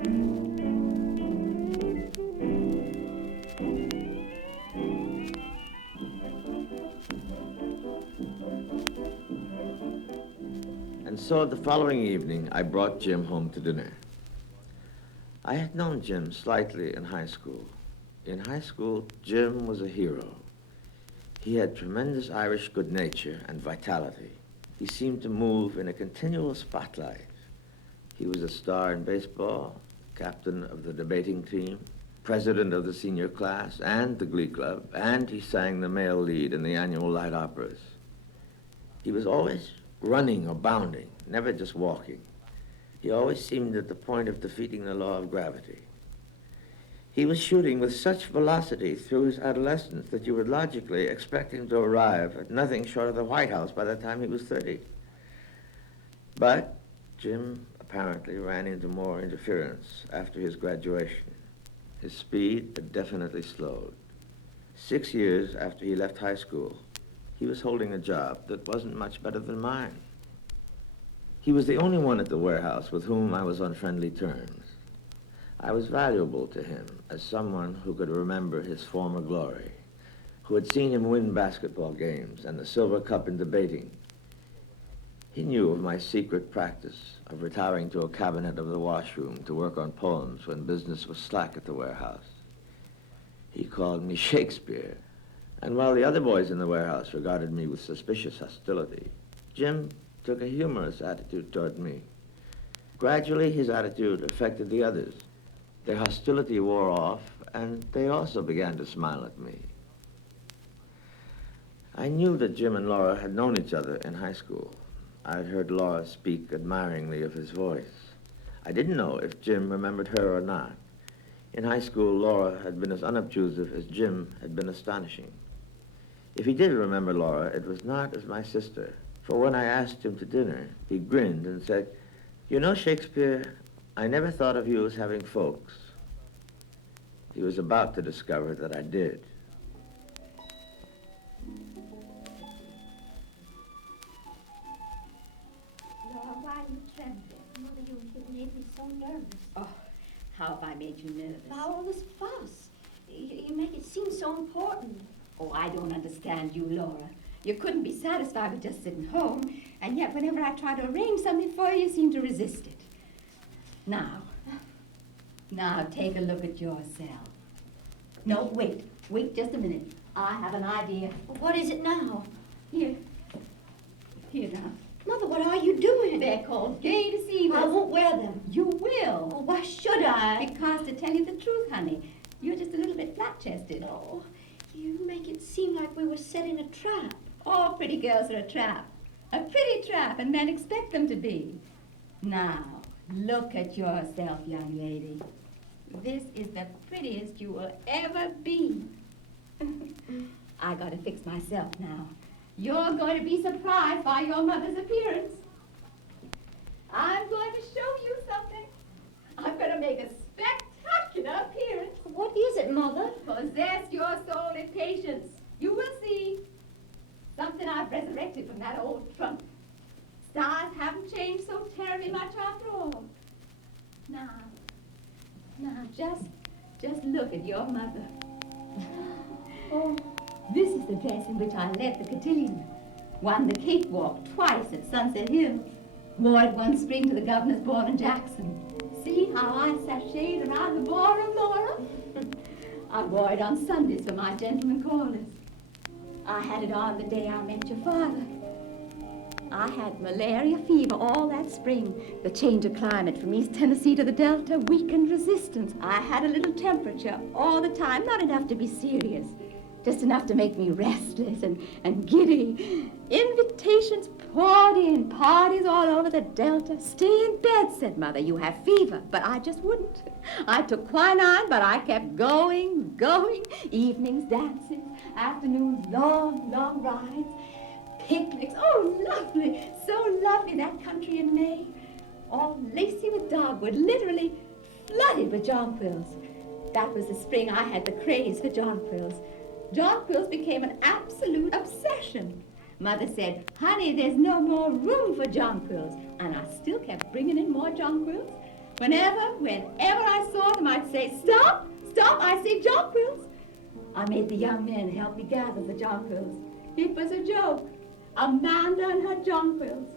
And so the following evening, I brought Jim home to dinner. I had known Jim slightly in high school. In high school, Jim was a hero. He had tremendous Irish good nature and vitality. He seemed to move in a continual spotlight. He was a star in baseball, captain of the debating team, president of the senior class and the glee club, and he sang the male lead in the annual light operas. He was always running or bounding, never just walking. He always seemed at the point of defeating the law of gravity. He was shooting with such velocity through his adolescence that you would logically expect him to arrive at nothing short of the White House by the time he was 30. But Jim apparently ran into more interference after his graduation. His speed had definitely slowed. 6 years after he left high school, he was holding a job that wasn't much better than mine. He was the only one at the warehouse with whom I was on friendly terms. I was valuable to him as someone who could remember his former glory, who had seen him win basketball games and the Silver Cup in debating. He knew of my secret practice of retiring to a cabinet of the washroom to work on poems when business was slack at the warehouse. He called me Shakespeare, and while the other boys in the warehouse regarded me with suspicious hostility, Jim took a humorous attitude toward me. Gradually, his attitude affected the others. Their hostility wore off, and they also began to smile at me. I knew that Jim and Laura had known each other in high school. I had heard Laura speak admiringly of his voice. I didn't know if Jim remembered her or not. In high school, Laura had been as unobtrusive as Jim had been astonishing. If he did remember Laura, it was not as my sister, for when I asked him to dinner, he grinned and said, "You know, Shakespeare, I never thought of you as having folks." He was about to discover that I did. Laura, why are you trembling? Mother, you made me so nervous. Oh, how have I made you nervous? About all this fuss. You make it seem so important. Oh, I don't understand you, Laura. You couldn't be satisfied with just sitting home, and yet whenever I try to arrange something for you, you seem to resist it. Now, take a look at yourself. No, wait just a minute. I have an idea. What is it now? Here now. Mother, what are you doing? They're called gay deceivers. I won't wear them. You will. Oh, why should I? Because, to tell you the truth, honey, you're just a little bit flat-chested. Oh, you make it seem like we were set in a trap. All pretty girls are a trap. A pretty trap, and men expect them to be. Now, look at yourself, young lady. This is the prettiest you will ever be. I gotta fix myself now. You're going to be surprised by your mother's appearance. I'm going to show you something. I'm going to make a spectacular appearance. What is it, Mother? Possess your soul in patience. You will see. Something I've resurrected from that old trunk. Stars haven't changed so terribly much after all. Now, just look at your mother. Oh, this is the dress in which I led the cotillion. Won the cakewalk twice at Sunset Hill. Wore it one spring to the governor's ball in Jackson. See how I sashayed around the ballroom, Laura? I wore it on Sundays for my gentlemen callers. I had it on the day I met your father. I had malaria fever all that spring. The change of climate from East Tennessee to the Delta weakened resistance. I had a little temperature all the time, not enough to be serious, just enough to make me restless and giddy. Invitations poured in, parties all over the Delta. Stay in bed, said Mother, you have fever, but I just wouldn't. I took quinine, but I kept going. Evenings, dances, afternoons, long rides. Picnics, oh, lovely, so lovely, that country in May. All lacy with dogwood, literally flooded with jonquils. That was the spring I had the craze for jonquils. Jonquils became an absolute obsession. Mother said, honey, there's no more room for jonquils. And I still kept bringing in more jonquils. Whenever I saw them, I'd say, stop, stop, I see jonquils. I made the young men help me gather the jonquils. It was a joke. Amanda and her jonquils.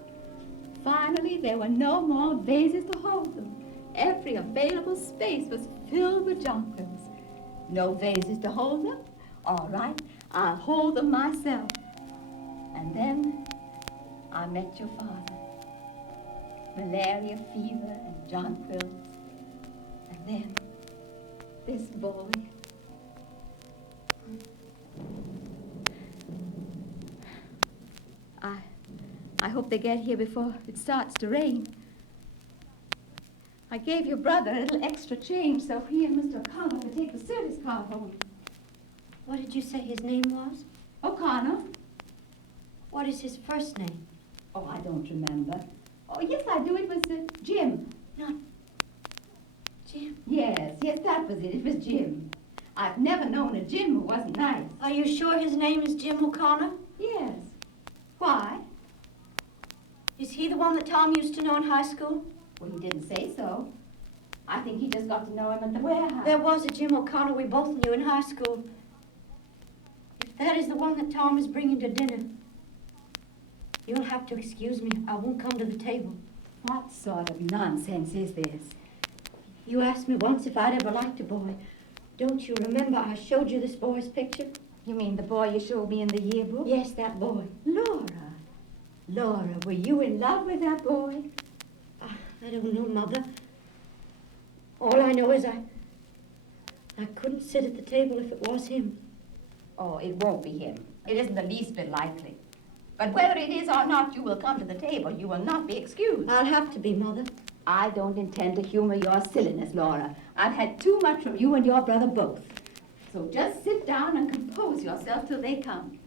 Finally, there were no more vases to hold them. Every available space was filled with jonquils. No vases to hold them? All right, I'll hold them myself. And then I met your father. Malaria fever and jonquils. And then this boy. I hope they get here before it starts to rain. I gave your brother a little extra change so he and Mr. O'Connor could take the service car home. What did you say his name was? O'Connor? What is his first name? Oh, I don't remember. Oh, yes, I do. It was Jim. Not Jim. Yes, that was it. It was Jim. I've never known a Jim who wasn't nice. Are you sure his name is Jim O'Connor? Yes. Why? Is he the one that Tom used to know in high school? Well, he didn't say so. I think he just got to know him at the warehouse. There was a Jim O'Connor we both knew in high school. If that is the one that Tom is bringing to dinner, you'll have to excuse me. I won't come to the table. What sort of nonsense is this? You asked me once if I'd ever liked a boy. Don't you remember I showed you this boy's picture? You mean the boy you showed me in the yearbook? Yes, that boy. Laura, were you in love with that boy? I don't know, Mother. All I know is I couldn't sit at the table if it was him. Oh, it won't be him. It isn't the least bit likely. But whether it is or not, you will come to the table. You will not be excused. I'll have to be, Mother. I don't intend to humor your silliness, Laura. I've had too much from you and your brother both. So just sit down and compose yourself till they come.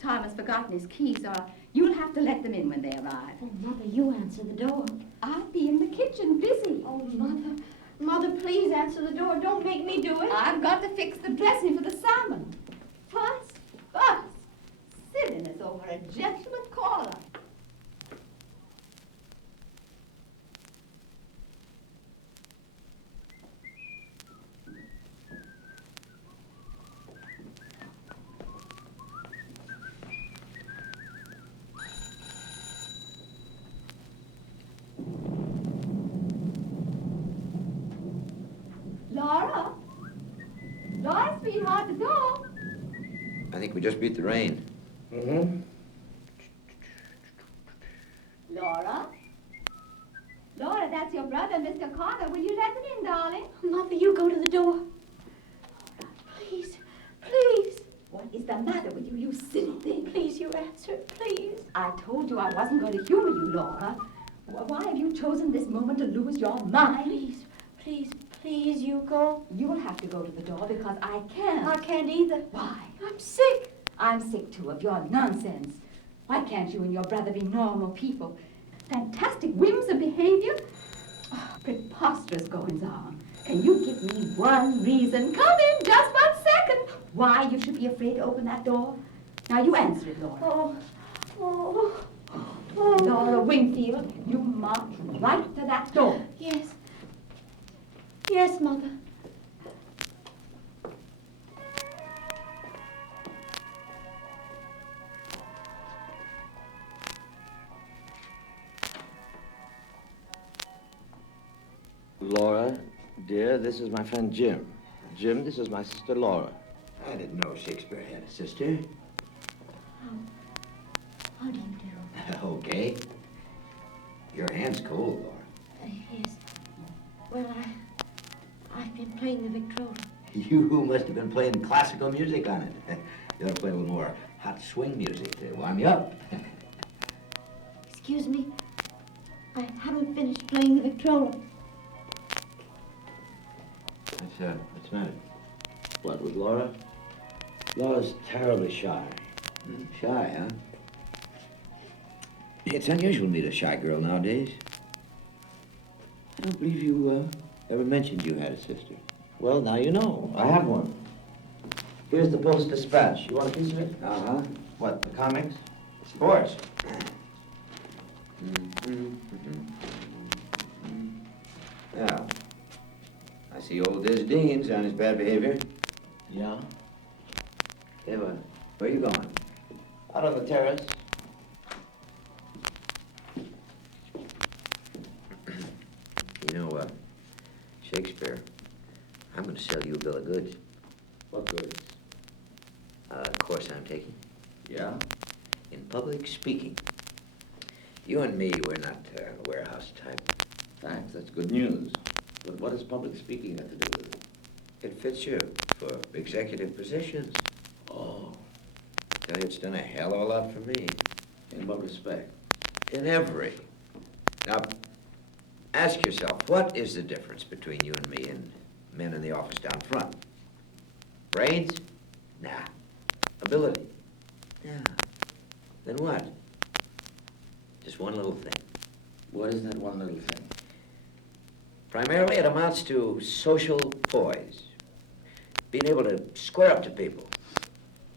Tom has forgotten his keys, or you'll have to let them in when they arrive. Oh, Mother, you answer the door. I'll be in the kitchen, busy. Oh, Mother. Mother, please answer the door. Don't make me do it. I've got to fix the dressing for the salmon. Fuss. Silliness over a gentleman caller. Laura, sweetheart, the door. I think we just beat the rain. Mm-hmm. Laura, that's your brother, Mr. Carter. Will you let him in, darling? Mother, you go to the door. Please. What is the matter with you, you silly thing? Please, you answer, please. I told you I wasn't going to humor you, Laura. Why have you chosen this moment to lose your mind? Please, you go. You'll have to go to the door because I can't. I can't either. Why? I'm sick. I'm sick, too, of your nonsense. Why can't you and your brother be normal people? Fantastic whims of behavior? Oh, preposterous goings-on. Can you give me one reason? Come in, just 1 second. Why you should be afraid to open that door? Now, you answer it, Laura. Laura Wingfield, you march right to that door. Yes, Mother. Laura, dear, this is my friend Jim. Jim, this is my sister Laura. I didn't know Shakespeare had a sister. How do you do? Okay. Your hand's cold, Laura. Yes. Well, I've been playing the Victrola. You must have been playing classical music on it. You ought to play a little more hot swing music to warm you up. Excuse me. I haven't finished playing the Victrola. What's the matter? What, with Laura? Laura's terribly shy. Shy, huh? It's unusual to meet a shy girl nowadays. I don't believe you ever mentioned you had a sister. Well, now you know. I have one. Here's the Post-Dispatch. You want a piece of it? Uh-huh. What, the comics? Yeah. I see old Diz Dean's on his bad behavior. Yeah? Hey, where are you going? Out on the terrace. You know, Shakespeare, I'm going to sell you a bill of goods. What goods? Course I'm taking. Yeah? In public speaking. You and me, we're not warehouse type. Thanks, that's good news. But what does public speaking have to do with it? It fits you for executive positions. Oh, Tell you, it's done a hell of a lot for me. in what respect? In every. Now, ask yourself, what is the difference between you and me and men in the office down front? Brains? Nah. Ability? Yeah. Then what? Just one little thing. What is that one little thing? Primarily, it amounts to social poise. Being able to square up to people.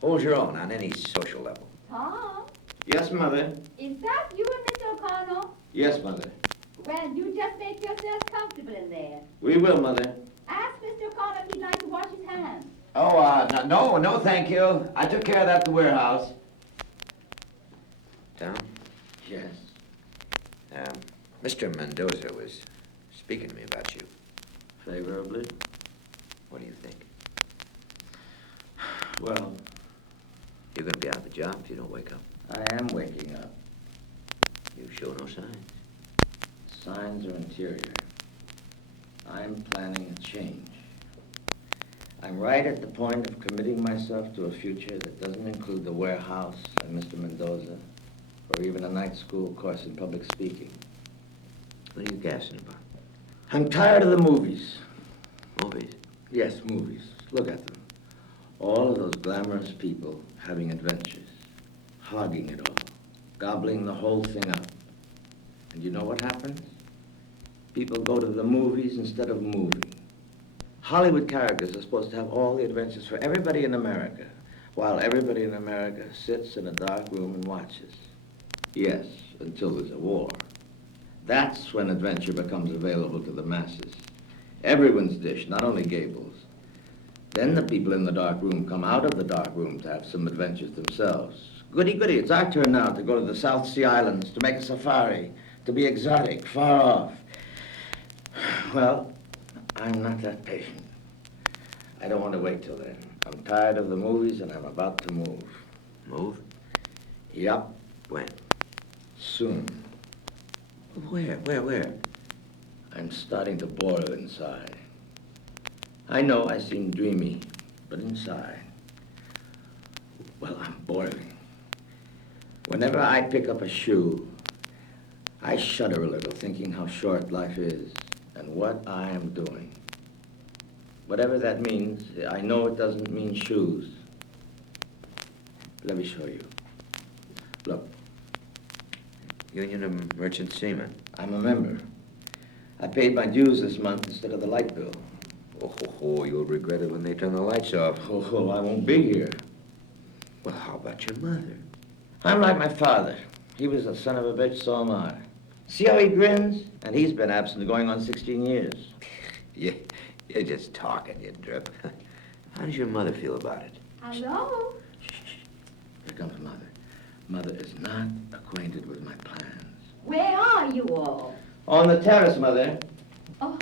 Hold your own on any social level. Tom, Yes, Mother. is that you and Mr. O'Connell? Yes, Mother. Well, you just make yourself comfortable in there. We will, Mother. Ask Mr. O'Connell if he'd like to wash his hands. Oh, no, thank you. I took care of that at the warehouse. Tom, Yes. Mr. Mendoza was speaking to me about you. Favorably? What do you think? Well, You're going to be out of the job if you don't wake up. I am waking up. You show no signs. Signs are interior. I'm planning a change. I'm right at the point of committing myself to a future that doesn't include the warehouse and Mr. Mendoza, or even a night school course in public speaking. What are you gassing about? I'm tired of the movies. Movies? Yes, movies. Look at them. All of those glamorous people having adventures, hogging it all, gobbling the whole thing up. And you know what happens? People go to the movies instead of moving. Hollywood characters are supposed to have all the adventures for everybody in America, while everybody in America sits in a dark room and watches. Yes, until there's a war. That's when adventure becomes available to the masses. Everyone's dish, not only Gable's. Then the people in the dark room come out of the dark room to have some adventures themselves. Goody, goody, it's our turn now to go to the South Sea Islands, to make a safari, to be exotic, far off. Well, I'm not that patient. I don't want to wait till then. I'm tired of the movies and I'm about to move. Move? Yup, When? soon. Where? I'm starting to boil inside. I know I seem dreamy, but inside, well, I'm boiling. Whenever I pick up a shoe, I shudder a little, thinking how short life is and what I am doing. Whatever that means, I know it doesn't mean shoes. Let me show you. Look, Union of Merchant Seamen. I'm a member. I paid my dues this month instead of the light bill. Oh, you'll regret it when they turn the lights off. Oh, I won't be here. Well, how about your mother? I'm like my father. He was a son of a bitch, so am I. See how he grins? And he's been absent going on 16 years. You're just talking, you drip. How does your mother feel about it? Hello? Shh. Here comes Mother. Mother is not acquainted with my plans. Where are you all? On the terrace, Mother. Oh,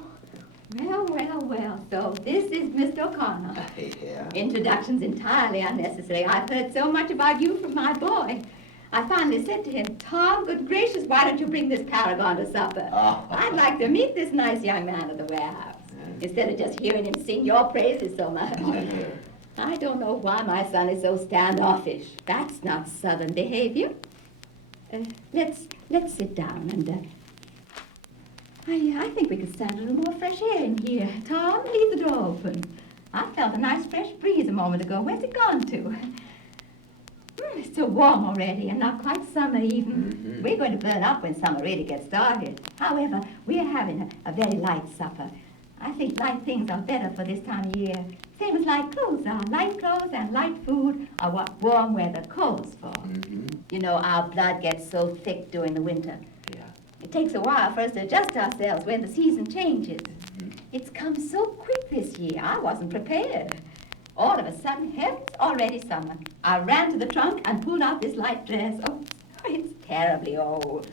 well. So this is Mr. O'Connell. Yeah. Introduction's entirely unnecessary. I've heard so much about you from my boy. I finally said to him, Tom, good gracious, why don't you bring this paragon to supper? Oh. I'd like to meet this nice young man at the warehouse, instead of just hearing him sing your praises so much. I don't know why my son is so standoffish. That's not Southern behavior. Let's sit down and, I think we could stand a little more fresh air in here. Tom, leave the door open. I felt a nice fresh breeze a moment ago. Where's it gone to? It's so warm already and not quite summer even. Mm-hmm. We're going to burn up when summer really gets started. However, we're having a very light supper. I think light things are better for this time of year. Same as light clothes are. Light clothes and light food are what warm weather calls for. Mm-hmm. You know, our blood gets so thick during the winter. Yeah. It takes a while for us to adjust ourselves when the season changes. It's come so quick this year, I wasn't prepared. All of a sudden, heavens, already summer. I ran to the trunk and pulled out this light dress. Oh, it's terribly old.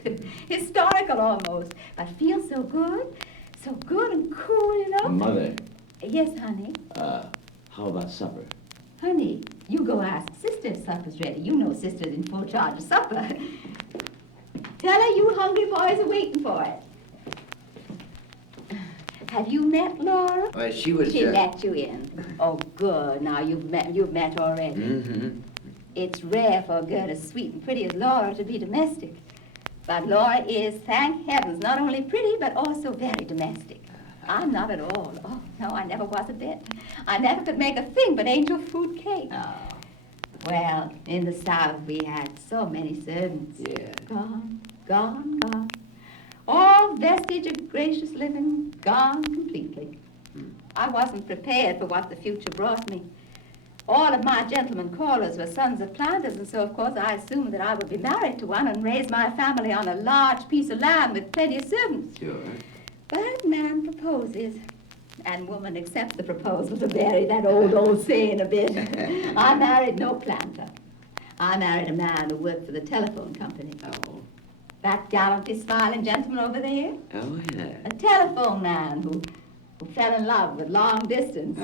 Historical almost, but feels so good and cool, you know. Mother, Yes, honey. how about supper? Honey, you go ask Sister if supper's ready. You know Sister's in full charge of supper. Tell her you hungry boys are waiting for it. Have you met Laura? Well, she was... She let you in. Oh, good. Now you've met already. Mm-hmm. It's rare for a girl as sweet and pretty as Laura to be domestic. But Laura is, thank heavens, not only pretty, but also very domestic. I'm not at all. Oh, no, I never was a bit. I never could make a thing but angel food cake. Oh. Well, in the South, we had so many servants. Yeah. Gone, gone, gone. All vestige of gracious living gone completely. I wasn't prepared for what the future brought me. All of my gentlemen callers were sons of planters, and so, of course, I assumed that I would be married to one and raise my family on a large piece of land with plenty of servants. Sure. But man proposes, and woman accepts the proposal to vary that old saying a bit. I married no planter. I married a man who worked for the telephone company. Oh. That gallantly smiling gentleman over there, Oh, yeah. a telephone man who fell in love with long distance.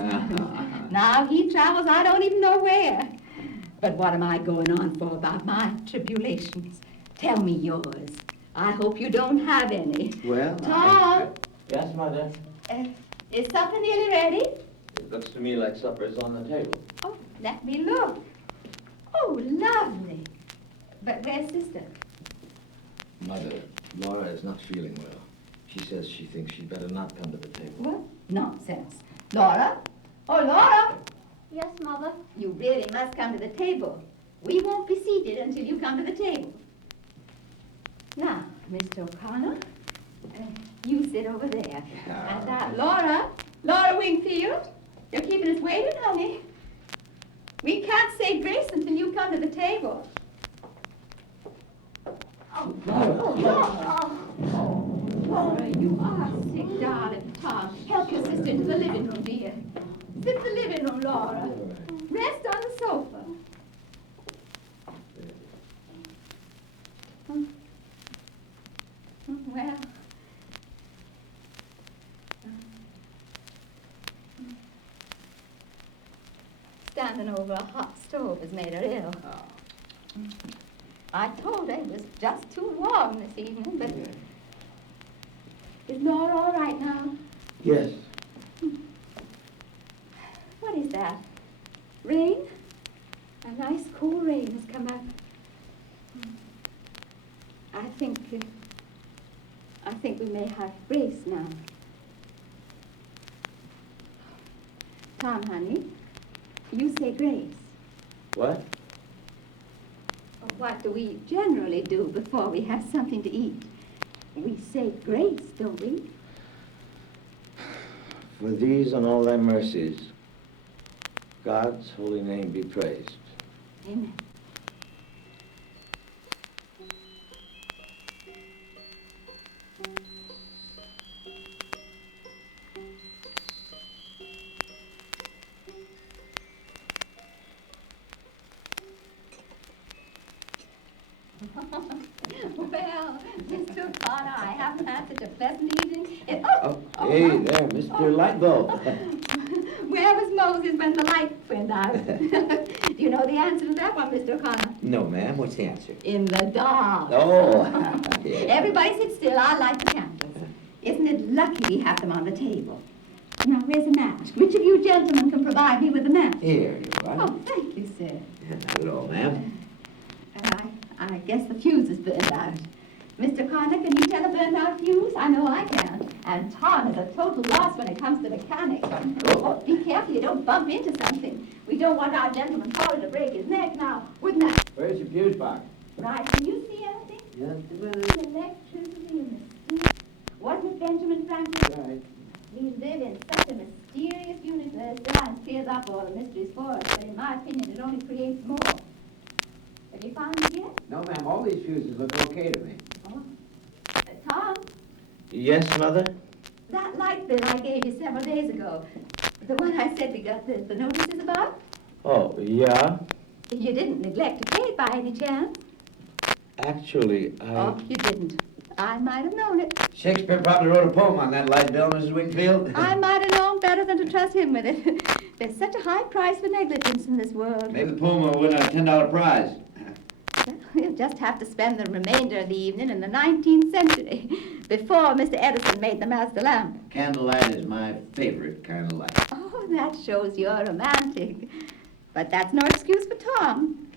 Now he travels I don't even know where. But what am I going on for about my tribulations? Tell me yours. I hope you don't have any. Well, Tom, Yes, Mother? is supper nearly ready? It looks to me like supper's on the table. Oh, let me look. Oh, lovely. But where's Sister? Mother, Laura is not feeling well. She says she thinks she'd better not come to the table. What? Nonsense. Laura? Oh, Laura! Yes, Mother. You really must come to the table. We won't be seated until you come to the table. Now, Mr. O'Connor, you sit over there. And Laura Wingfield, you're keeping us waiting, honey. We can't say grace until you come to the table. Laura, you are sick, darling. Tom, help your sister into the living room, dear. Sit in the living room, Laura. Rest on the sofa. Well, standing over a hot stove has made her ill. I told her it was just too warm this evening, but is Laura all right now? Yes. What is that? Rain? A nice cool rain has come up. I think we may have grace now. Tom, honey, you say grace. What? What do we generally do before we have something to eat? We say grace, don't we? For these and all thy mercies, God's holy name be praised. Amen. Well, Mr. O'Connor, I haven't had such a pleasant evening. Hey there, Mr. Lightbulb. Where was Moses when the light went out? Do you know the answer to that one, Mr. O'Connor? No, ma'am. What's the answer? In the dark. Oh. Yeah. Everybody sit still. I'll light the candles. Isn't it lucky we have them on the table? Now, where's a match? Which of you gentlemen can provide me with a match? Here, you are. Oh, thank you, sir. Not at all, ma'am. I guess the fuse is burned out. Mr. Connor, can you tell a burnt out fuse? I know I can. And Tom is a total loss when it comes to mechanics. Oh, be careful you don't bump into something. We don't want our gentleman caller to break his neck now, wouldn't I? Where's your fuse box? Right, can you see anything? Yes, Electricity in the street. Wasn't it Benjamin Franklin? right. We live in such a mysterious universe. Science clears up all the mysteries for us, but in my opinion, it only creates more. Have you found it yet? No, ma'am. All these fuses look okay to me. Oh. Tom, Yes, Mother? That light bill I gave you several days ago. The one I said we got the notices about? Oh, yeah? You didn't neglect to pay it by any chance? Actually, Oh, you didn't. I might have known it. Shakespeare probably wrote a poem on that light bill, Mrs. Wingfield. I might have known better than to trust him with it. There's such a high price for negligence in this world. Maybe the poem will win a $10 prize. We'll just have to spend the remainder of the evening in the 19th century, before Mr. Edison made the master lamp. Candlelight is my favorite kind of light. Oh, that shows you're romantic. But that's no excuse for Tom.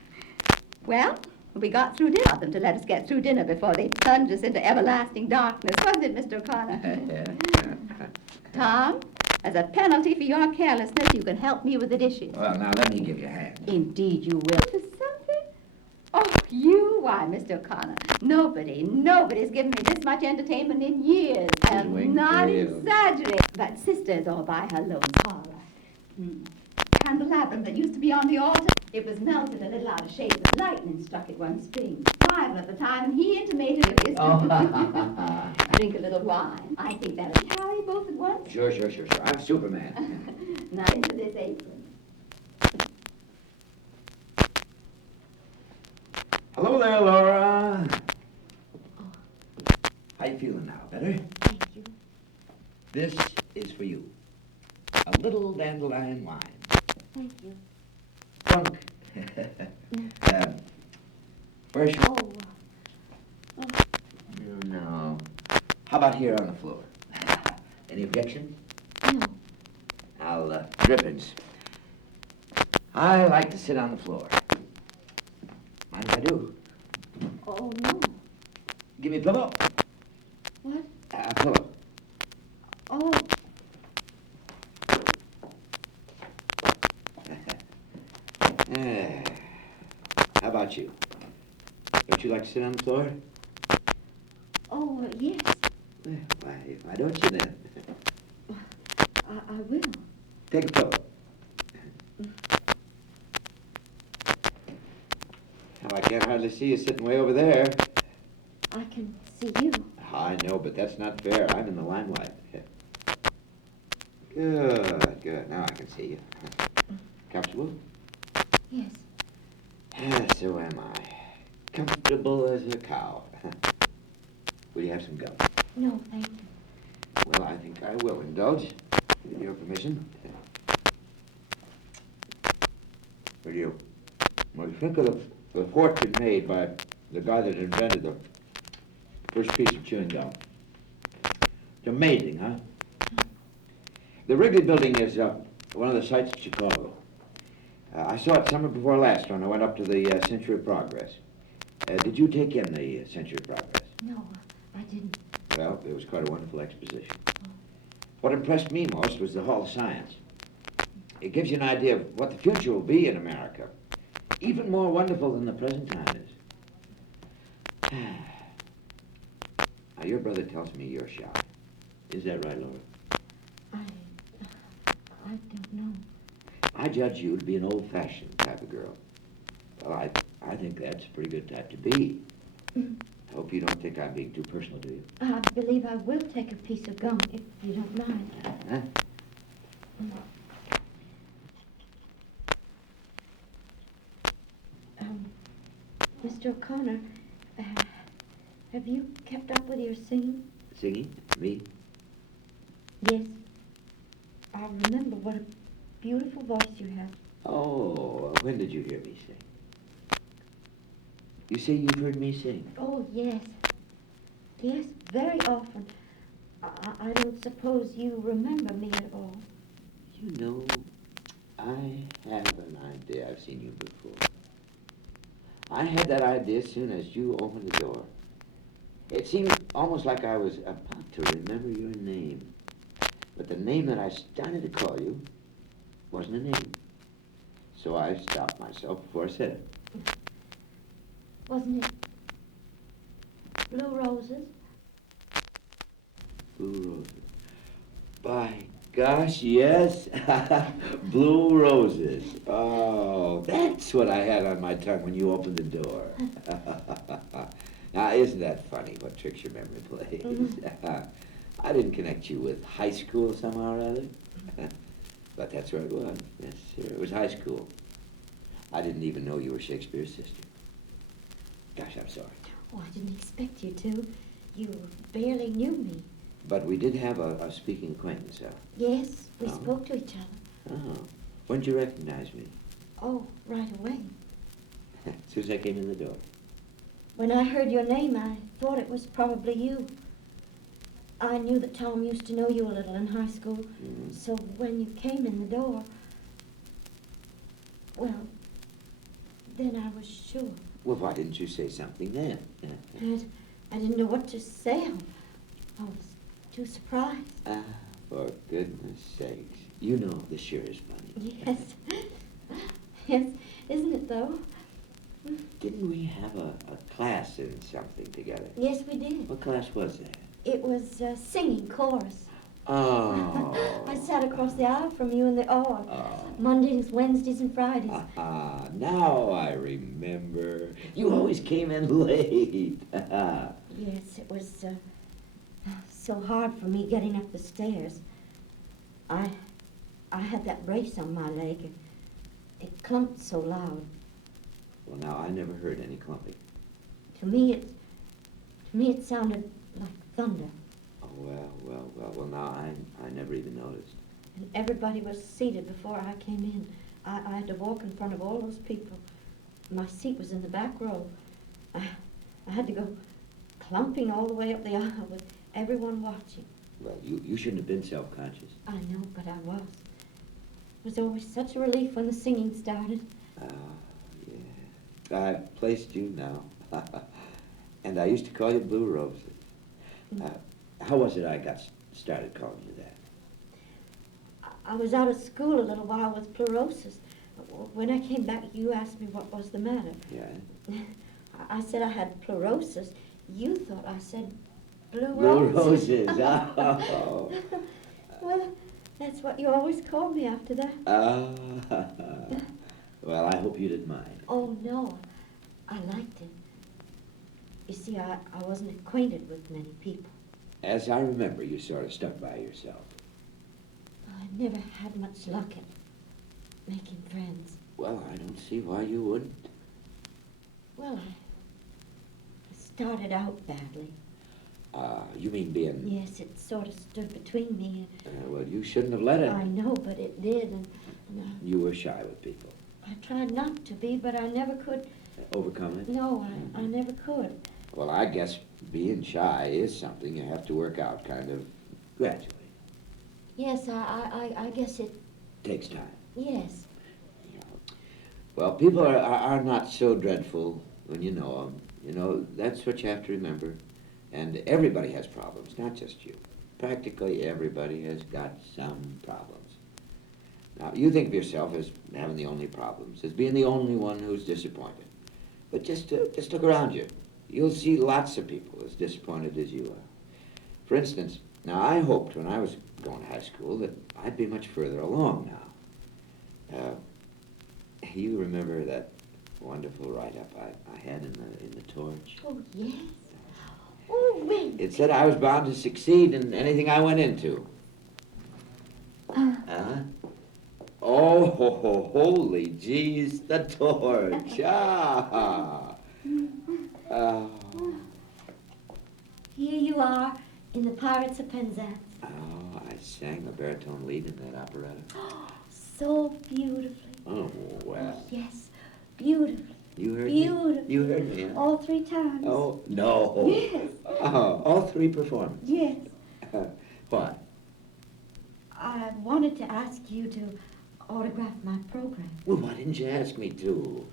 Well, we got through dinner them to let us get through dinner before they plunge us into everlasting darkness, wasn't it, Mr. O'Connor? Tom, as a penalty for your carelessness, you can help me with the dishes. Well, now let me give you a hand. Indeed you will. For something? Oh, you? Why, Mr. O'Connor, nobody's given me this much entertainment in years. I'm not exaggerating. But sister's all by her lonesome. All right. Candelabrum that used to be on the altar, it was melted a little out of shape as lightning struck it one spring. Rival at the time, and he intimated it is drink a little wine. I think that'll carry both at once. Sure. I'm Superman. Now into this apron. Hello there, Laura. How you feeling now? Better? Thank you. This is for you. A little dandelion wine. Thank you. Drunk. Fresh? Oh, No. How about here on the floor? Any objection? no. I'll, drippings. I like to sit on the floor. Mind if I do? Oh, no. Give me a pillow. What? A pillow. Oh, How about you? Don't you like to sit on the floor? oh, yes. Why don't you then? I will. Take a pillow. Now, I can't hardly see you sitting way over there. I can see you. I know, but that's not fair. I'm in the limelight. Good. Now I can see you. Comfortable? Yes. So am I. Comfortable as a cow. Will you have some gum? No, thank you. Well, I think I will indulge, with your permission. What do you think of the fortune made by the guy that invented the first piece of chewing gum? It's amazing, huh? The Wrigley Building is one of the sights of Chicago. I saw it summer before last when I went up to the Century of Progress. Did you take in the Century of Progress? No, I didn't. Well, it was quite a wonderful exposition. What impressed me most was the Hall of Science. It gives you an idea of what the future will be in America. Even more wonderful than the present time is. Now, your brother tells me you're shy. Is that right, Laura? I don't know. I judge you to be an old-fashioned type of girl. Well, I think that's a pretty good type to be. I hope you don't think I'm being too personal, do you? I believe I will take a piece of gum, if you don't mind. Huh? Mr. O'Connor, have you kept up with your singing? Singing? Me? Yes. I remember what a beautiful voice you have. Oh, when did you hear me sing? You say you've heard me sing? Oh, yes. Yes, very often. I don't suppose you remember me at all. You know, I have an idea I've seen you before. I had that idea as soon as you opened the door. It seemed almost like I was about to remember your name. But the name that I started to call you wasn't a name. So I stopped myself before I said it. Wasn't it Blue Roses? Blue roses. By gosh, yes. Blue roses. Oh, that's what I had on my tongue when you opened the door. Now, isn't that funny what tricks your memory plays? I didn't connect you with high school somehow or other. But that's where it was. Yes, sir. It was high school. I didn't even know you were Shakespeare's sister. Gosh, I'm sorry. Oh, I didn't expect you to. You barely knew me. But we did have a speaking acquaintance, huh? Yes, we Oh. spoke to each other. Oh. When did you recognize me? Oh, right away. As soon as I came in the door. When I heard your name, I thought it was probably you. I knew that Tom used to know you a little in high school, so when you came in the door, well, then I was sure. Well, why didn't you say something then? I didn't know what to say. I was too surprised. Ah, for goodness sakes. You know this sure is funny. Yes. Yes, isn't it though? Didn't we have a class in something together? Yes, we did. What class was that? It was singing chorus. Oh. I sat across the aisle from you in the org. Oh. Mondays, Wednesdays, and Fridays. Now I remember. You always came in late. Yes, it was so hard for me getting up the stairs. I had that brace on my leg. It clumped so loud. Well, now I never heard any clumping. To me, it sounded like thunder. Oh, well, now I never even noticed. And everybody was seated before I came in. I had to walk in front of all those people. My seat was in the back row. I had to go clumping all the way up the aisle with everyone watching. Well, you shouldn't have been self-conscious. I know, but I was. It was always such a relief when the singing started. Yeah. I've placed you now. And I used to call you Blue Roses. How was it I got started calling you that? I was out of school a little while with pleurosis. When I came back, you asked me what was the matter. Yeah? I said I had pleurosis. You thought I said blue Blue roses. Roses. Oh. Well, that's what you always called me after that. Well, I hope you didn't mind. Oh, no. I liked it. You see, I wasn't acquainted with many people. As I remember, you sort of stuck by yourself. I never had much luck at making friends. Well, I don't see why you wouldn't. Well, I started out badly. You mean being... Yes, it sort of stood between me and... well, you shouldn't have let it. I know, but it did, and You were shy with people. I tried not to be, but I never could. Overcome it? No, I never could. Well, I guess being shy is something you have to work out kind of gradually. Yes, I guess it... Takes time. Yes. Well, people are not so dreadful when you know them. You know, that's what you have to remember. And everybody has problems, not just you. Practically everybody has got some problems. Now, you think of yourself as having the only problems, as being the only one who's disappointed. But just look around you. You'll see lots of people as disappointed as you are. For instance, now I hoped when I was going to high school that I'd be much further along now. You remember that wonderful write-up I had in the Torch? Oh, yes. Oh, wait. It said I was bound to succeed in anything I went into. Oh, holy jeez, the Torch. Here you are in the Pirates of Penzance. Oh, I sang the baritone lead in that operetta. So beautifully. Oh, well. Yes, beautifully. You heard Beautiful. me? You heard me, huh? All 3 times. Oh, no. Yes. Oh, all 3 performances. Yes. What? I wanted to ask you to autograph my program. Well, why didn't you ask me to?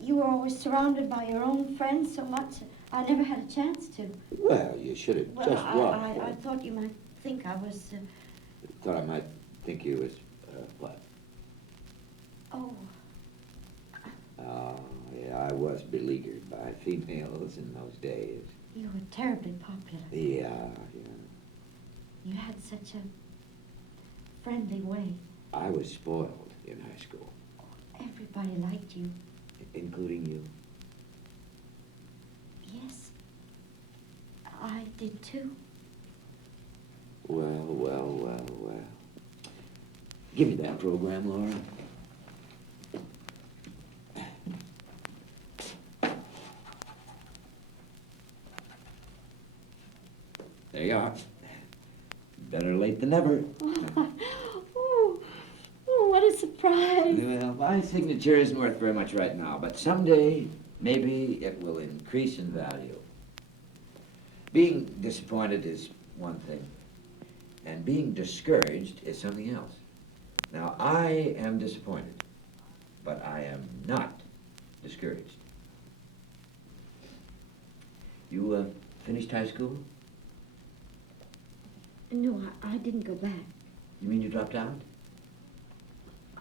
You were always surrounded by your own friends so much, I never had a chance to. Well, you should have Well, just walked. I thought you might think I was... Thought I might think you was, what? Oh, Oh, yeah, I was beleaguered by females in those days. you were terribly popular. Yeah. You had such a friendly way. I was spoiled in high school, Everybody liked you. including you. Yes, I did too. Well, well, well, well. Give me that program, Laura. There you are. Better late than never. Oh, what a surprise. Well, my signature isn't worth very much right now, but someday, maybe it will increase in value. Being disappointed is one thing, and being discouraged is something else. Now, I am disappointed, but I am not discouraged. You finished high school? No, I didn't go back. You mean you dropped out?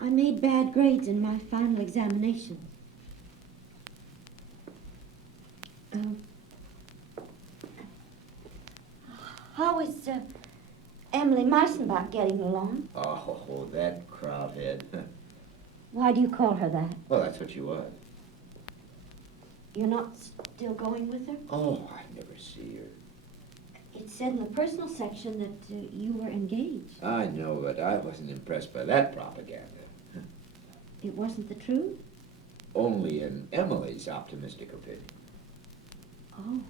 I made bad grades in my final examination. How is Emily Meisenbach getting along? Oh, that crowdhead. Why do you call her that? Well, that's what she was. You're not still going with her? Oh, I never see her. It said in the personal section that you were engaged. I know, but I wasn't impressed by that propaganda. It wasn't the truth? Only in Emily's optimistic opinion. Oh.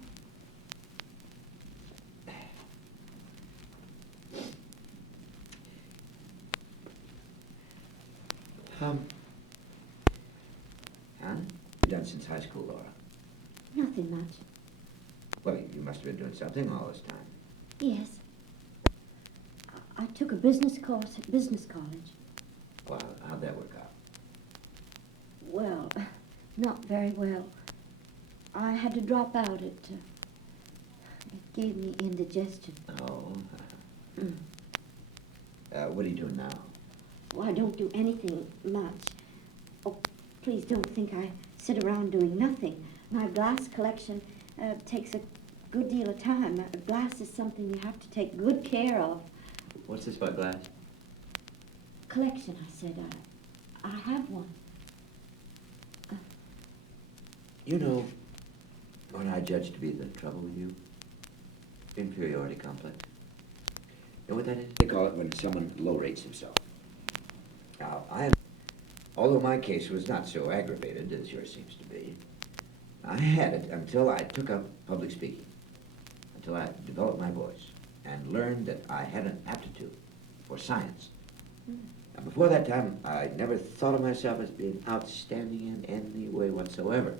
Huh? You done since high school, Laura? Nothing much. Well, you must have been doing something all this time. Yes. I took a business course at business college. Well, how'd that work out? Well, not very well. I had to drop out. It gave me indigestion. Oh. Mm. What are you doing now? Well, I don't do anything much. Oh, please don't think I sit around doing nothing. My glass collection takes a good deal of time. Glass is something you have to take good care of. What's this about glass? Collection, I said. I have one. You know what I judge to be the trouble with you? Inferiority complex. You know what that is? They call it when someone low rates himself. Now, although my case was not so aggravated as yours seems to be, I had it until I took up public speaking, until I developed my voice and learned that I had an aptitude for science. Now, before that time, I never thought of myself as being outstanding in any way whatsoever.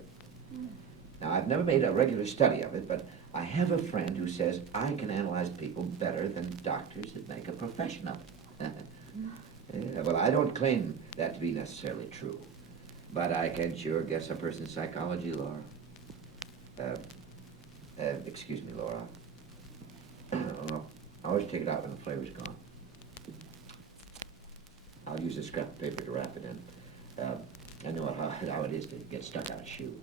Now, I've never made a regular study of it, but I have a friend who says I can analyze people better than doctors that make a profession of it. Yeah, well, I don't claim that to be necessarily true, but I can sure guess a person's psychology, Laura. Excuse me, Laura. I always take it out when the flavor's gone. I'll use a scrap of paper to wrap it in. I know how it is to get stuck on a shoe.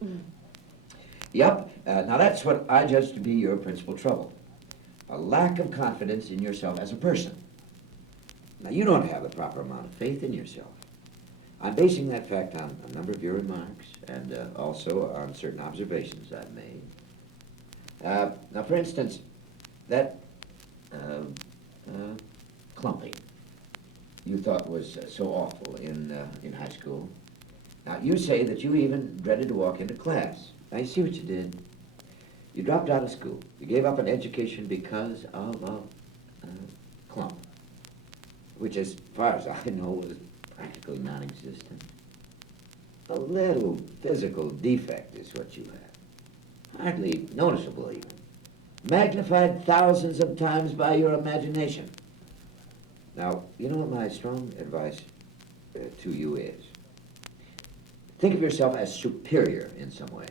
Yep, now that's what I judge to be your principal trouble. A lack of confidence in yourself as a person. Now, you don't have the proper amount of faith in yourself. I'm basing that fact on a number of your remarks and also on certain observations I've made. Now, for instance, that clumping you thought was so awful in high school. Now, you say that you even dreaded to walk into class. Now, you see what you did? You dropped out of school. You gave up an education because of a clump, which, as far as I know, was practically non-existent. A little physical defect is what you have. Hardly noticeable, even. Magnified thousands of times by your imagination. Now, you know what my strong advice to you is? Think of yourself as superior in some way.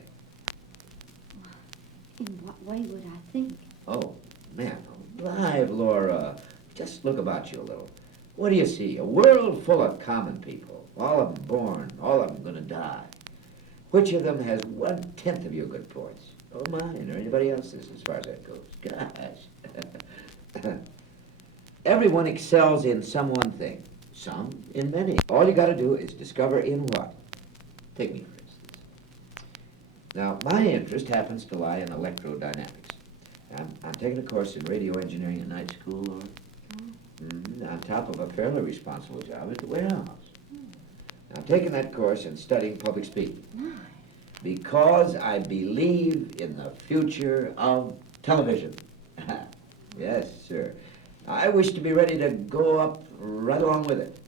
In what way would I think? Oh, man, alive, Laura. Just look about you a little. What do you see? A world full of common people. All of them born, all of them gonna die. Which of them has 1/10 of your good points? Oh, mine or anybody else's, as far as that goes. Gosh. Everyone excels in some one thing, some in many. All you gotta do is discover in what. Take me, for instance. Now, my interest happens to lie in electrodynamics. I'm taking a course in radio engineering at night school, Laura. On top of a fairly responsible job at the warehouse. I'm taking that course and studying public speaking. Because I believe in the future of television. Yes, sir. I wish to be ready to go up right along with it.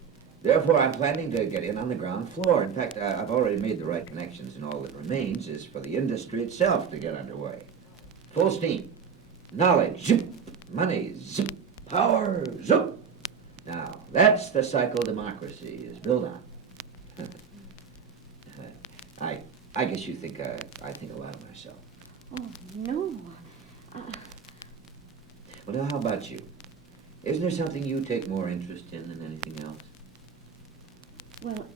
Therefore, I'm planning to get in on the ground floor. In fact, I've already made the right connections, and all that remains is for the industry itself to get underway. Full steam. Knowledge, zip. Money, zip. Power, zip. Now, that's the cycle democracy is built on. I guess you think I think a lot of myself. Oh, no. Well, now, how about you? Isn't there something you take more interest in than anything else? Well,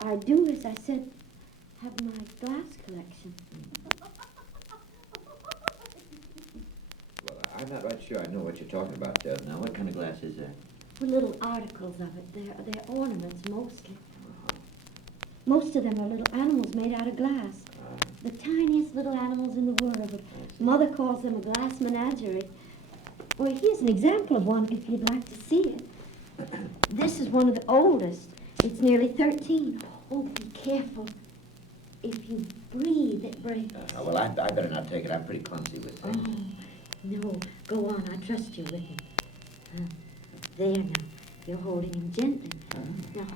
I do, as I said, have my glass collection. Well, I'm not right sure I know what you're talking about, now. What kind of glass is that? With little articles of it. They're ornaments, mostly. Most of them are little animals made out of glass. The tiniest little animals in the world. Mother calls them a glass menagerie. Well, here's an example of one if you'd like to see it. This is one of the oldest. It's nearly 13. Oh, be careful. If you breathe, it breaks. Well, I better not take it. I'm pretty clumsy with things. Oh, no. Go on. I trust you with him. There now. You're holding him gently. Now,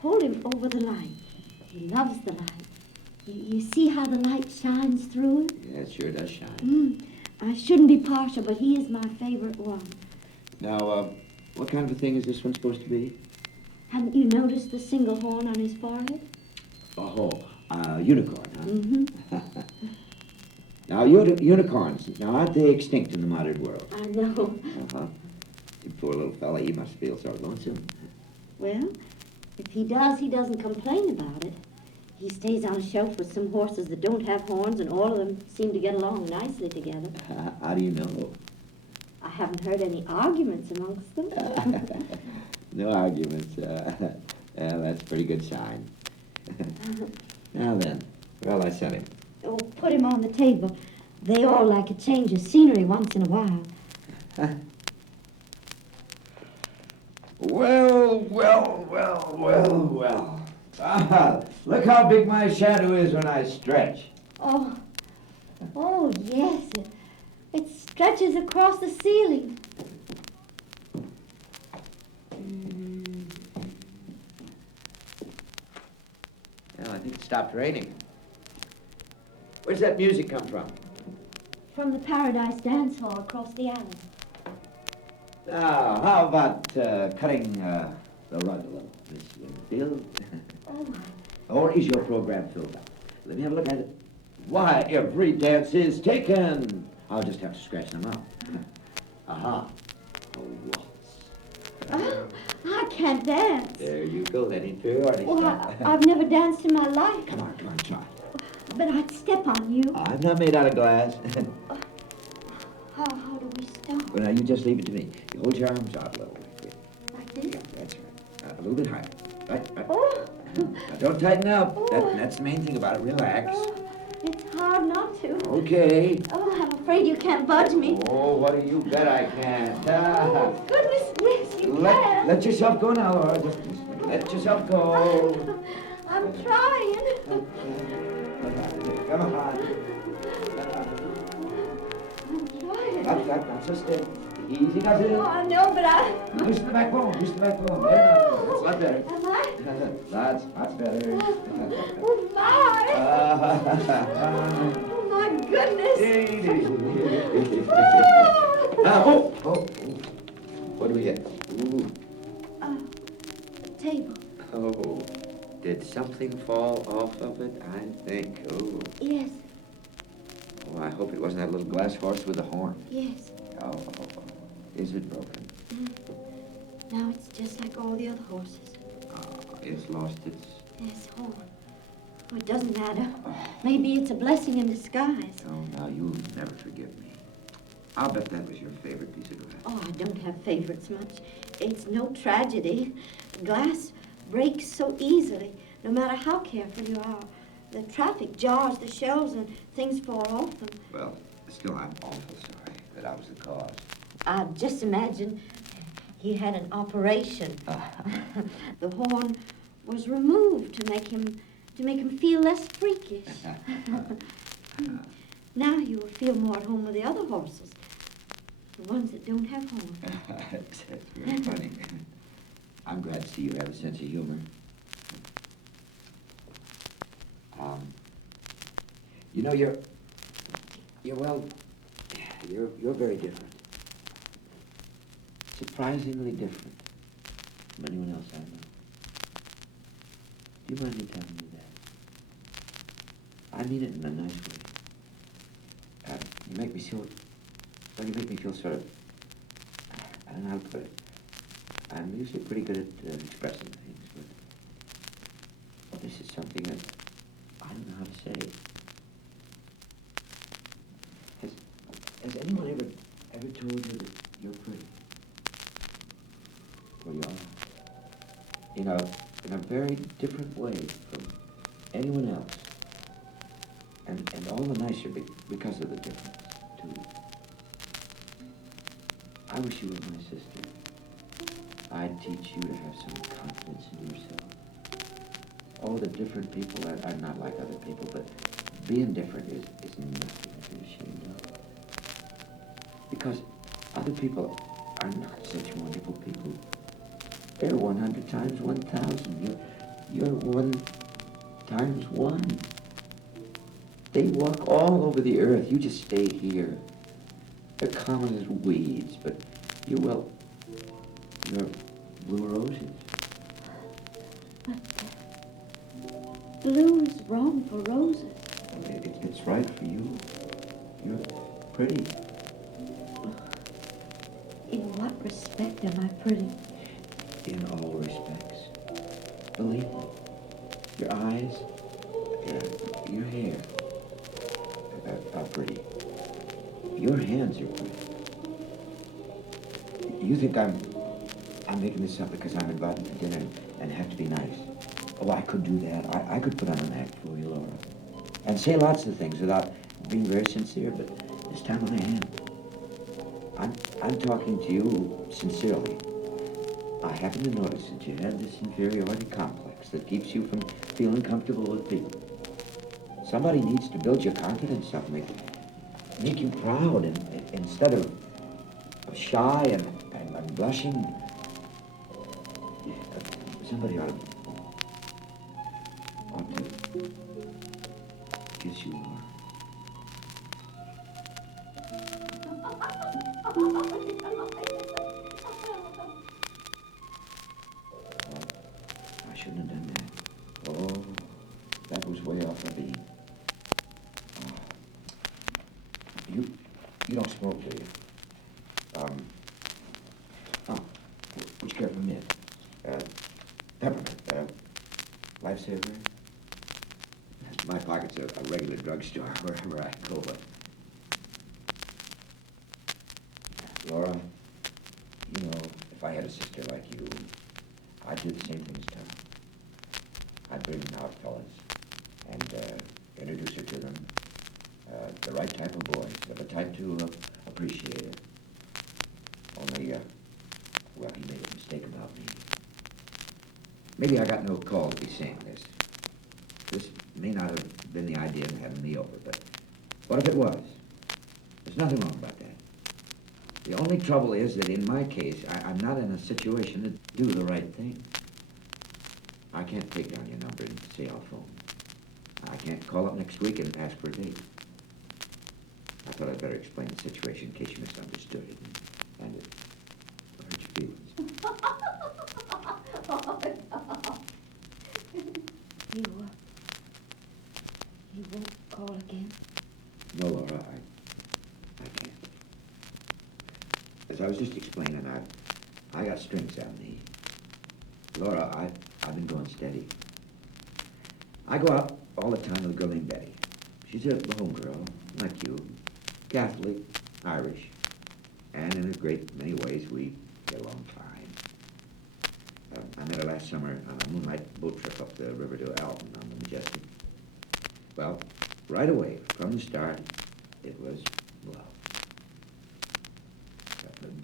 hold him over the light. He loves the light. You see how the light shines through him? Yeah, it sure does shine. I shouldn't be partial, but he is my favorite one. Now, what kind of a thing is this one supposed to be? Haven't you noticed the single horn on his forehead? Oh, unicorn, huh? Mm-hmm. Now, unicorns, now aren't they extinct in the modern world? I know. Uh-huh. You poor little fella, he must feel so lonesome. Well, if he does, he doesn't complain about it. He stays on a shelf with some horses that don't have horns, and all of them seem to get along nicely together. How do you know? I haven't heard any arguments amongst them. No arguments. That's a pretty good sign. Now then, well, I sent him. Oh, put him on the table. They all like a change of scenery once in a while. Well. Look how big my shadow is when I stretch. Oh, yes. It stretches across the ceiling. Well, I think it stopped raining. Where's that music come from? From the Paradise Dance Hall across the alley. Now, how about cutting the rug a little, Miss Winfield? Oh, Or is your program filled up? Let me have a look at it. Why, every dance is taken. I'll just have to scratch them out. Aha. A waltz. I can't dance. There you go, that inferiority Well, stuff. I've never danced in my life. Come on, try. But I'd step on you. I'm not made out of glass. How do we start? Well, now, you just leave it to me. You hold your arms out a little. Like this? Yeah, that's right. A little bit higher. Right. Oh. Now, don't tighten up. Oh. That's the main thing about it. Relax. Oh, it's hard not to. Okay. Oh, I'm afraid you can't budge me. Oh, what do you bet I can't? Oh, goodness, yes, you can. Let yourself go now, Laura. Just let yourself go. I'm trying. Come on. I'm trying. Not so stiff. Easy does it. Oh, I know, but I... Loosen the backbone. There now. That's a lot better. Am I? Lots better. Oh, my. Oh, my goodness. What do we get? Ooh. A table. Oh, did something fall off of it? I think. Oh. Yes, Oh, I hope it wasn't that little glass horse with the horn. yes. Oh. Is it broken? Now it's just like all the other horses. It's lost its... Yes, horn. Oh, it doesn't matter. Maybe it's a blessing in disguise. Oh, now you'll never forgive me. I'll bet that was your favorite piece of glass. Oh, I don't have favorites much. It's no tragedy. Glass breaks so easily, no matter how careful you are. The traffic jars the shelves and things fall off them. Well, still, I'm awful sorry. that I was the cause. Just imagine he had an operation. The horn was removed to make him feel less freakish. Now you will feel more at home with the other horses, the ones that don't have horns. That's very funny. I'm glad to see you have a sense of humor. You know, you're very different. Surprisingly different from anyone else I know. Do you mind me telling you that? I mean it in a nice way. You make me feel sort of, I don't know how to put it. I'm usually pretty good at expressing things, but this is something that I don't know how to say. Has anyone ever told you that you're pretty? Well, you are. In a very different way from anyone else. And all the nicer because of the difference, too. I wish you were my sister. I'd teach you to have some confidence in yourself. All the different people are not like other people, but being different is nothing to be ashamed of. Because other people are not such wonderful people. They're 100 times 1,000. You're 1 times 1. They walk all over the earth. You just stay here. They're common as weeds, but you're blue roses. But blue is wrong for roses. It's right for you. You're pretty. In what respect am I pretty? In all respects. Believe me. Your eyes, your hair are pretty. Your hands are pretty. You think I'm making this up because I'm invited to dinner and have to be nice. Oh, I could do that. I could put on an act for you, Laura. And say lots of things without being very sincere, but this time I am. I'm talking to you sincerely. I happen to notice that you have this inferiority complex that keeps you from feeling comfortable with people. Somebody needs to build your confidence up, make you proud, and instead of shy and blushing. Somebody ought to kiss you more. I shouldn't have done that. Oh, that was way off the beat. You don't smoke, do you? Would you care for a mint? Peppermint, lifesaver? My pocket's a regular drugstore wherever I go, but... Laura, you know, if I had a sister like you, I'd do the same thing as Tom. I'd bring out fellas and introduce her to them. The right type of boys, the type to appreciate it. Only, well, he made a mistake about me. Maybe I got no call to be saying this. This may not have been the idea of having me over, but what if it was? There's nothing wrong about that. The only trouble is that in my case, I'm not in a situation to do the right thing. I can't take down your number and say I'll phone. I can't call up next week and ask for a date. I thought I'd better explain the situation in case you misunderstood it and it hurt your feelings. You won't call again? No, Laura, I can't. As I was just explaining, I got strings on me. Laura, I've been going steady. I go out all the time with a girl named Betty. She's a home girl, like you, Catholic, Irish, and in a great many ways we get along fine. I met her last summer on a moonlight boat trip up the river to Alton on the Majestic. Well, right away, from the start, it was love.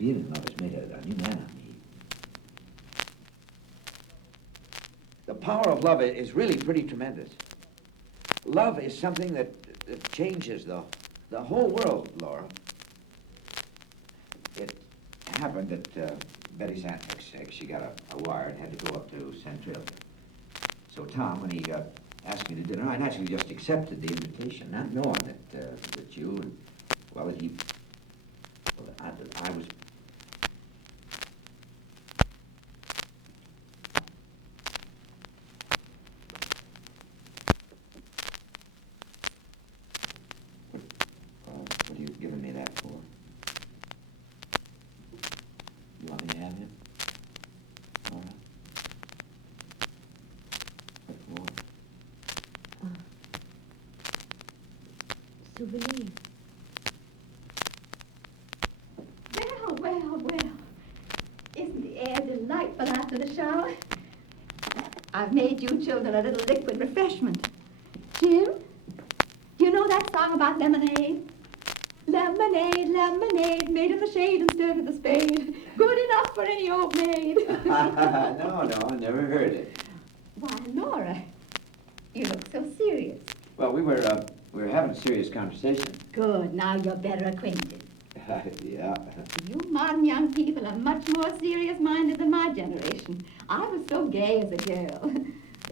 being in love has made a new man of me. The power of love is really pretty tremendous. Love is something that changes the whole world, Laura. It happened that Betty's Aunt was sick. She got a wire and had to go up to Centralia. So Tom, when he asked me to dinner, I naturally just accepted the invitation, not knowing that you and, well, that he, well, I was... What are you giving me that for? You want me to have him? Laura? What for? Souvenir. Well. Isn't the air delightful after the shower? I've made you children a little liquid refreshment. Jim, do you know that song about lemonade? Lemonade, lemonade, made in the shade instead of the spade. Good enough for any old maid. No, I never heard it. Why, Laura, you look so serious. Well, we were having a serious conversation. Good, now you're better acquainted. Yeah. You modern young people are much more serious-minded than my generation. I was so gay as a girl.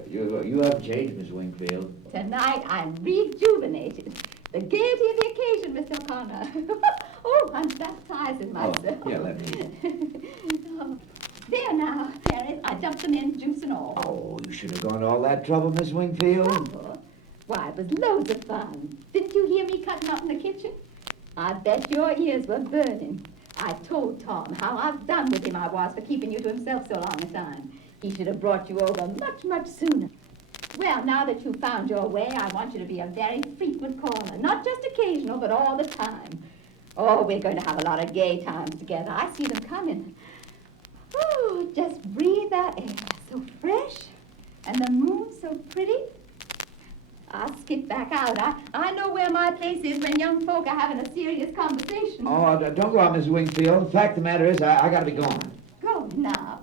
You have changed, Miss Wingfield. Tonight I'm rejuvenated. The gaiety of the occasion, Mr. O'Connor. Oh, I'm baptizing myself. Oh, yeah, let me. Oh, there now, Paris. I dumped them in, juice and all. Oh, you should have gone to all that trouble, Miss Wingfield. Trouble? Why, it was loads of fun. Didn't you hear me cutting up in the kitchen? I bet your ears were burning. I told Tom how outdone with him I was for keeping you to himself so long a time. He should have brought you over much, much sooner. Well, now that you've found your way, I want you to be a very frequent caller. Not just occasional, but all the time. Oh, we're going to have a lot of gay times together. I see them coming. Oh, just breathe that air. So fresh. And the moon so pretty. I'll skip back out. I know where my place is when young folk are having a serious conversation. Oh, don't go out, Miss Wingfield. The fact of the matter is, I gotta be going. Go now.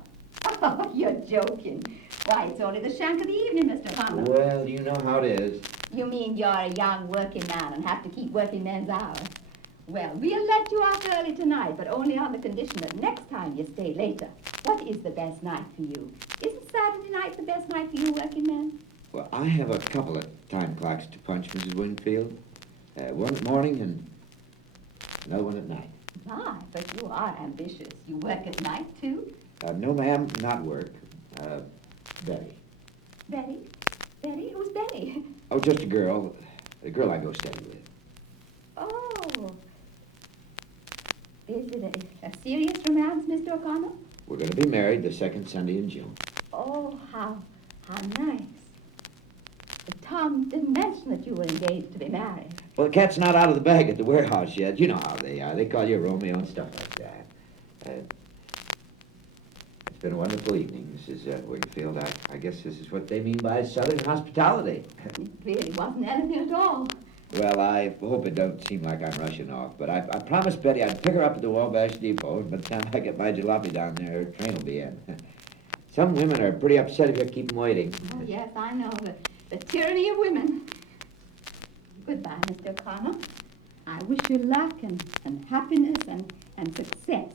Oh, you're joking. Why, it's only the shank of the evening, Mr. O'Connor. Well, you know how it is. You mean you're a young working man and have to keep working men's hours? Well, we'll let you off early tonight, but only on the condition that next time you stay later. What is the best night for you? Isn't Saturday night the best night for you working men? Well, I have a couple of time clocks to punch, Mrs. Wingfield. One at morning and another one at night. My, but you are ambitious. You work at night, too? No, ma'am, not work. Betty. Betty? Betty? Who's Betty? Oh, just a girl. A girl I go steady with. Oh. Is it a serious romance, Mr. O'Connor? We're going to be married the second Sunday in June. Oh, how nice. But Tom didn't mention that you were engaged to be married. Well, the cat's not out of the bag at the warehouse yet. You know how they are. They call you Romeo and stuff like that. It's been a wonderful evening, Mrs. Wingfield. I guess this is what they mean by Southern hospitality. It really wasn't anything at all. Well, I hope it don't seem like I'm rushing off, but I promised Betty I'd pick her up at the Wabash Depot, and by the time I get my jalopy down there, her train will be in. Some women are pretty upset if you keep them waiting. Oh, yes, I know. The tyranny of women. Goodbye, Mr. O'Connor. I wish you luck and happiness and success.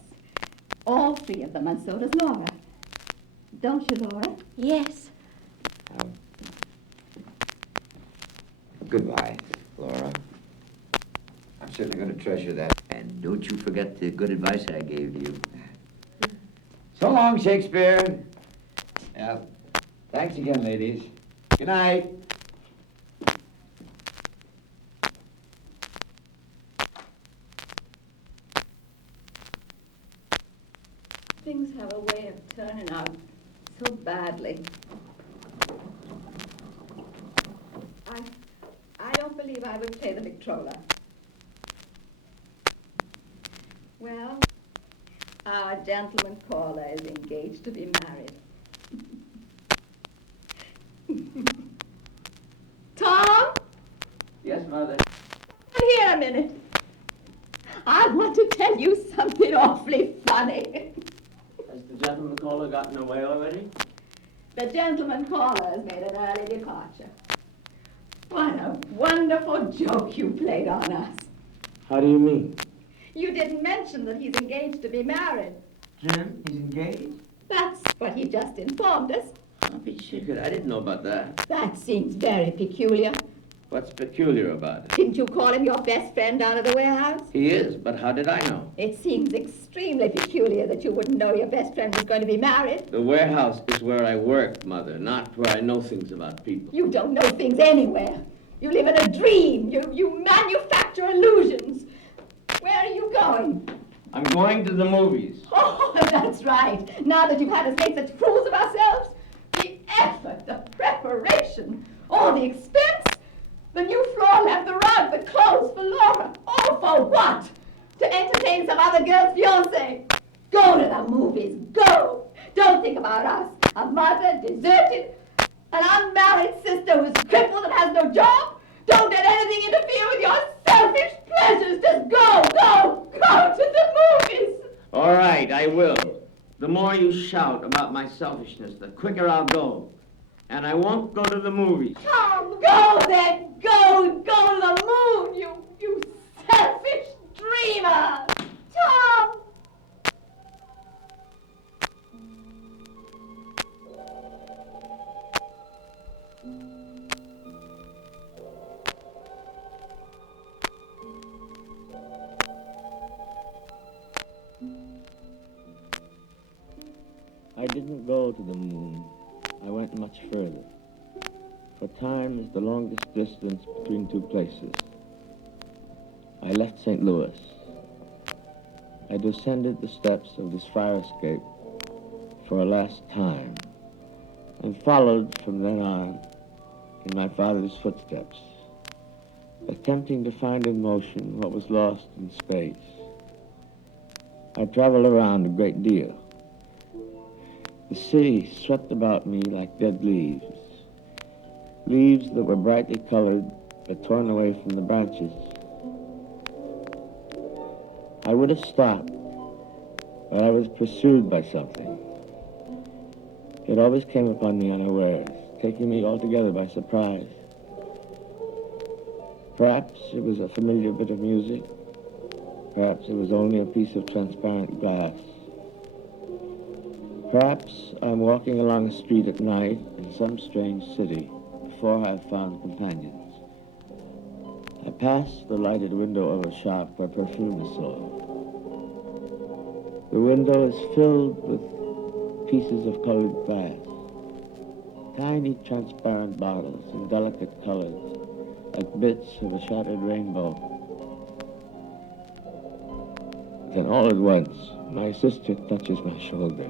All three of them, and so does Laura. Don't you, Laura? Yes. Goodbye, Laura. I'm certainly going to treasure that. And don't you forget the good advice I gave you. So long, Shakespeare. Yeah. Thanks again, ladies. Good night. Things have a way of turning out so badly. I don't believe I would play the Victrola. Well, our gentleman caller is engaged to be married. Tom? Yes, Mother. Come here a minute. I want to to tell you something awfully funny. Has the gentleman caller gotten away already? The gentleman caller has made an early departure. What a wonderful joke you played on us. How do you mean? You didn't mention that he's engaged to be married. Jim, he's engaged? That's what he just informed us. I'll be chicken. I didn't know about that. That seems very peculiar. What's peculiar about it? Didn't you call him your best friend down at the warehouse? He is, but how did I know? It seems extremely peculiar that you wouldn't know your best friend was going to be married. The warehouse is where I work, Mother, not where I know things about people. You don't know things anywhere. You live in a dream. You manufacture illusions. Where are you going? I'm going to the movies. Oh, that's right. Now that you've had us make such fools of ourselves, the effort, the preparation, all the expense, the new floor lamp, the rug, the clothes for Laura. All for what? To entertain some other girl's fiancé. Go to the movies. Go. Don't think about us. A mother, deserted, an unmarried sister who's crippled and has no job. Don't let anything interfere with your selfish pleasures. Just go to the movies. All right, I will. The more you shout about my selfishness, the quicker I'll go. And I won't go to the movies. Tom, go then. Go to the moon, you selfish dreamer. Tom. I didn't go to the moon. I went much further. For time is the longest distance between two places. I left St. Louis. I descended the steps of this fire escape for a last time and followed from then on in my father's footsteps, attempting to find in motion what was lost in space. I traveled around a great deal. The city swept about me like dead leaves, leaves that were brightly colored but torn away from the branches. I would have stopped, but I was pursued by something. It always came upon me unawares, taking me altogether by surprise. Perhaps it was a familiar bit of music. Perhaps it was only a piece of transparent glass. Perhaps I'm walking along a street at night in some strange city before I've found companions. I pass the lighted window of a shop where perfume is sold. The window is filled with pieces of colored glass, tiny transparent bottles in delicate colors, like bits of a shattered rainbow. Then all at once, my sister touches my shoulder.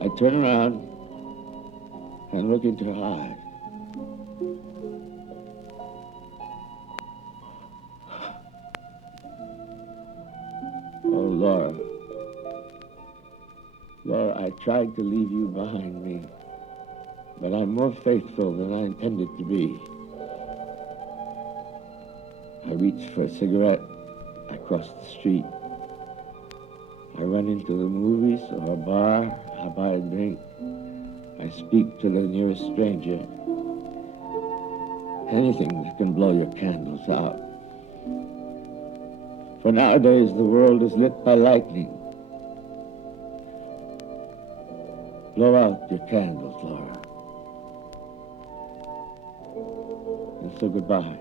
I turn around and look into her eyes. Oh, Laura. Laura, I tried to leave you behind me, but I'm more faithful than I intended to be. I reach for a cigarette. I cross the street. I run into the movies or a bar. I buy a drink. I speak to the nearest stranger. Anything that can blow your candles out. For nowadays, the world is lit by lightning. Blow out your candles, Laura. And so goodbye.